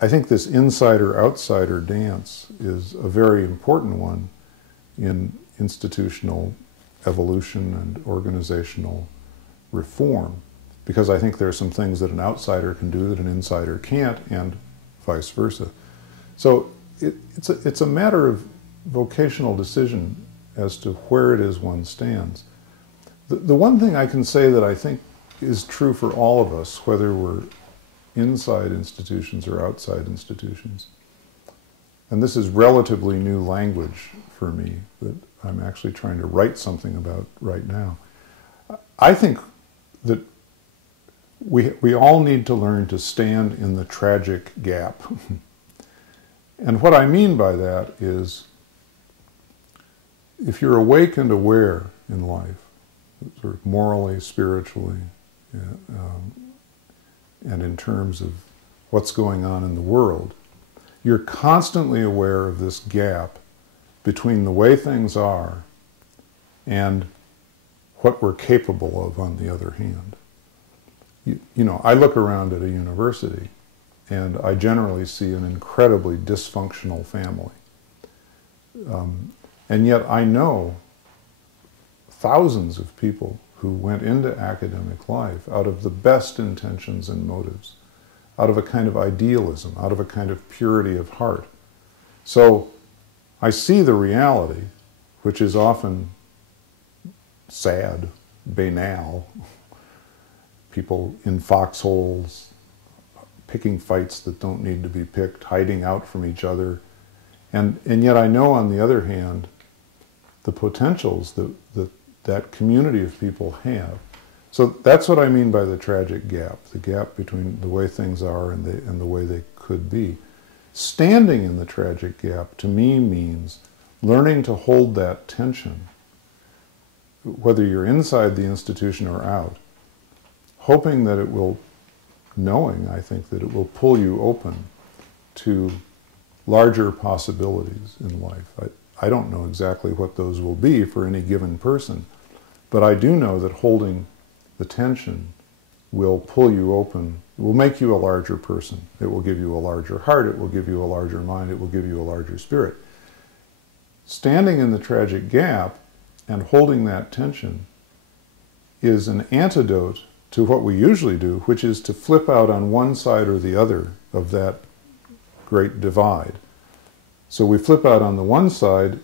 I think this insider-outsider dance is a very important one in institutional evolution and organizational reform, because I think there are some things that an outsider can do that an insider can't, and vice versa. So it's a matter of vocational decision as to where it is one stands. The one thing I can say that I think is true for all of us, whether we're inside institutions or outside institutions, and this is relatively new language for me that I'm actually trying to write something about right now. I think that we all need to learn to stand in the tragic gap. And what I mean by that is, if you're awake and aware in life, sort of morally, spiritually, and in terms of what's going on in the world, you're constantly aware of this gap between the way things are and what we're capable of on the other hand. You know, I look around at a university and I generally see an incredibly dysfunctional family. And yet I know thousands of people who went into academic life out of the best intentions and motives, out of a kind of idealism, out of a kind of purity of heart. So I see the reality, which is often sad, banal, people in foxholes, picking fights that don't need to be picked, hiding out from each other. And yet I know, on the other hand, the potentials that community of people have. So that's what I mean by the tragic gap, the gap between the way things are and the way they could be. Standing in the tragic gap, to me, means learning to hold that tension, whether you're inside the institution or out, hoping that it will, knowing, I think, that it will pull you open to larger possibilities in life. I don't know exactly what those will be for any given person, but I do know that holding the tension will pull you open, it will make you a larger person. It will give you a larger heart, it will give you a larger mind, it will give you a larger spirit. Standing in the tragic gap and holding that tension is an antidote to what we usually do, which is to flip out on one side or the other of that great divide. So we flip out on the one side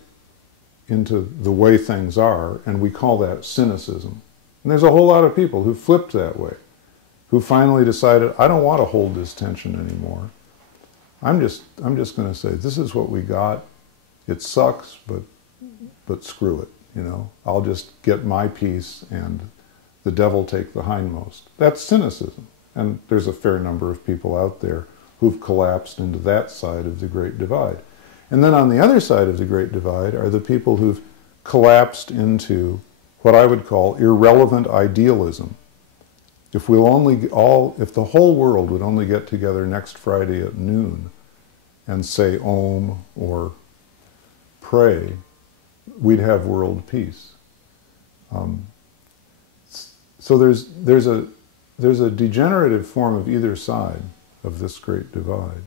into the way things are, and we call that cynicism. And there's a whole lot of people who flipped that way, who finally decided, I don't want to hold this tension anymore. I'm just going to say, this is what we got. It sucks, but screw it, you know. I'll just get my piece and the devil take the hindmost. That's cynicism. And there's a fair number of people out there who've collapsed into that side of the Great Divide. And then on the other side of the Great Divide are the people who've collapsed into what I would call irrelevant idealism. If the whole world would only get together next Friday at noon and say Om or pray, we'd have world peace. So there's a degenerative form of either side of this Great Divide.